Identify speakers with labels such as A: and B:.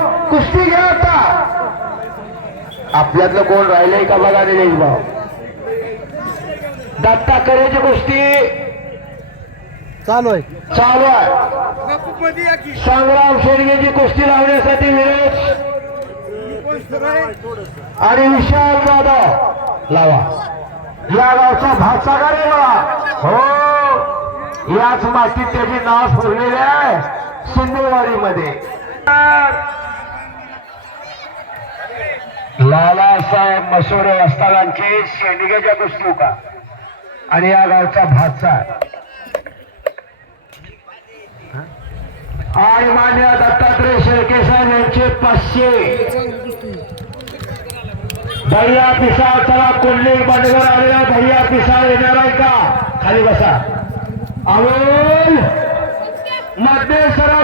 A: कुस्ती घ्या आता. आपल्यातलं कोण राहिलंय का बघा निलेश भाऊ? दत्ता करेची कुस्ती.
B: चालू आहे.
A: चालू आहे. संग्राम शेडगेची कुस्ती लावण्यासाठी विरेश आणि विशाल जाधव. लावा. या गावचा आहे बघा. हो. याच मातीत त्याचे नाव सोडलेले आहे. सिंधुवाडीमध्ये. लालासाहेब मसोरे अस्तालांचे शेंडगेच्या कुस्ती का आणि या गावचा भातसा. आणि मान्य दत्तात्रय शेळके साहेब यांचे पाचशे. भैया पिसाळ चला कुंडली बंडगर आलेला भैया पिसाळ येणार आहे का? खाली बसा. अमोल मध्य सरा